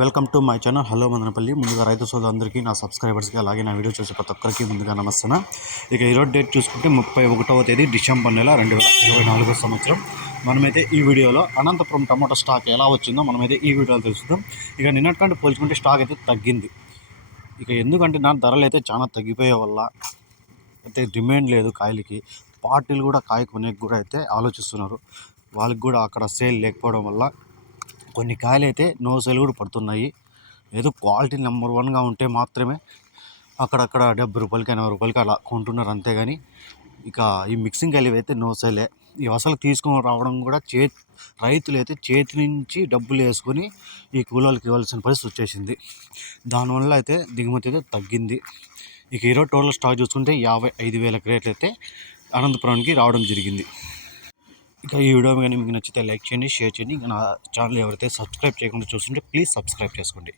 Welcome to my channel hello Madanapalle. ముందుగా రైతు సోదరులందరికీ నా సబ్స్క్రైబర్స్కి అలాగే నా వీడియో చూసే ప్రతి ఒక్కరికి ముందుగా నమస్తున్నా ఇక ఈరోజు డేట్ చూసుకుంటే ముప్పై ఒకటవ తేదీ డిసెంబర్ నెల రెండు వేల ఇరవై నాలుగో సంవత్సరం. మనమైతే ఈ వీడియోలో అనంతపురం టమాటో స్టాక్ ఎలా వచ్చిందో మనమైతే ఈ వీడియోలో తెలుసుకుందాం. ఇక నిన్నటికంటే పోల్చుకుంటే స్టాక్ అయితే తగ్గింది. ఇక ఎందుకంటే నా ధరలు అయితే చాలా తగ్గిపోయే వల్ల అయితే డిమాండ్ లేదు కాయలకి. పార్టీలు కూడా కాయ కొనేకి కూడా అయితే ఆలోచిస్తున్నారు. వాళ్ళకి కూడా అక్కడ సేల్ లేకపోవడం వల్ల కొన్ని కాయలు అయితే నో కూడా పడుతున్నాయి. ఏదో క్వాలిటీ నెంబర్ వన్గా ఉంటే మాత్రమే అక్కడక్కడ డెబ్బై రూపాయలకి ఎనభై రూపాయలకి అలా కొంటున్నారు అంతేగాని ఇక ఈ మిక్సింగ్ కలివి అయితే నో ఈ అసలు తీసుకొని రావడం కూడా చే రైతులు అయితే చేతి నుంచి డబ్బులు వేసుకొని ఈ కూలీలకు ఇవ్వాల్సిన పరిస్థితి వచ్చేసింది. దానివల్ల అయితే దిగుమతి అయితే తగ్గింది. ఇక ఈరోజు టోటల్ స్టాక్ చూసుకుంటే యాభై ఐదు వేల క్రేట్లు అయితే అనంతపురానికి రావడం జరిగింది. ఇక ఈ వీడియో కానీ మీకు నచ్చితే లైక్ చేయండి షేర్ చేయండి. ఇంకా నా ఛానల్ ఎవరైతే సబ్స్క్రైబ్ చేయకుండా చూస్తుంటే ప్లీజ్ సబ్స్క్రైబ్ చేసుకోండి.